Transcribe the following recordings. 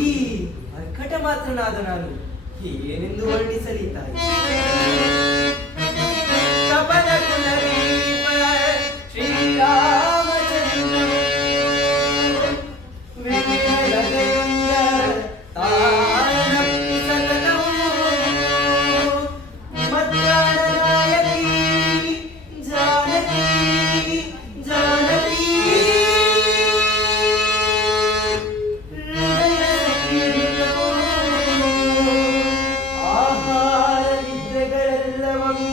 ಈ ಮರ್ಕಟ ಮಾತ್ರನಾದ ನಾನು ಏನೆಂದು ವರ್ಣಿಸಲಿ ತಾಯಿ. ಕಪಟ ಕುಲದೀಪ ಶ್ರೀರಾಮಚಂದ್ರ ವಿಠಲದೆಂದ ತಾರನಪ್ಪಿ ಸತತವು ಮಧ್ಯಾಹ್ನನಾಯಕಿ ಜಾನಕಿ ಜಾನಕಿ ಆಹಾರ ನಿದ್ರೆಗಳೆಲ್ಲವೂ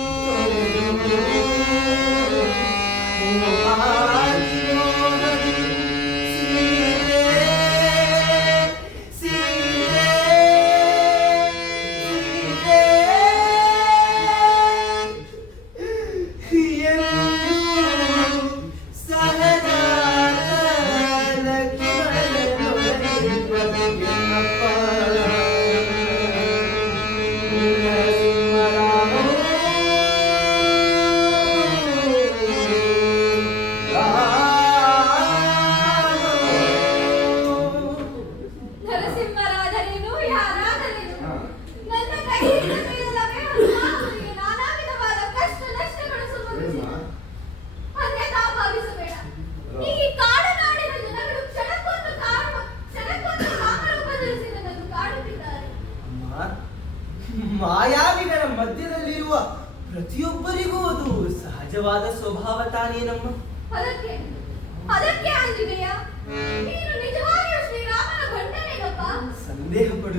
ಮಾಯಾವಿಗಳ ಮಧ್ಯದಲ್ಲಿರುವ ಪ್ರತಿಯೊಬ್ಬರಿಗೂ ಅದು ಸಹಜವಾದ ಸ್ವಭಾವ ತಾನೇನಮ್ಮ. ಅದಕ್ಕೆ ಆಂಜನೇಯ ನೀನು ನಿಜವಾಗಿಯೂ ಶ್ರೀರಾಮನ ಗಂಡನೇನಪ್ಪ? ಸಂದೇಹ ಪಡುವ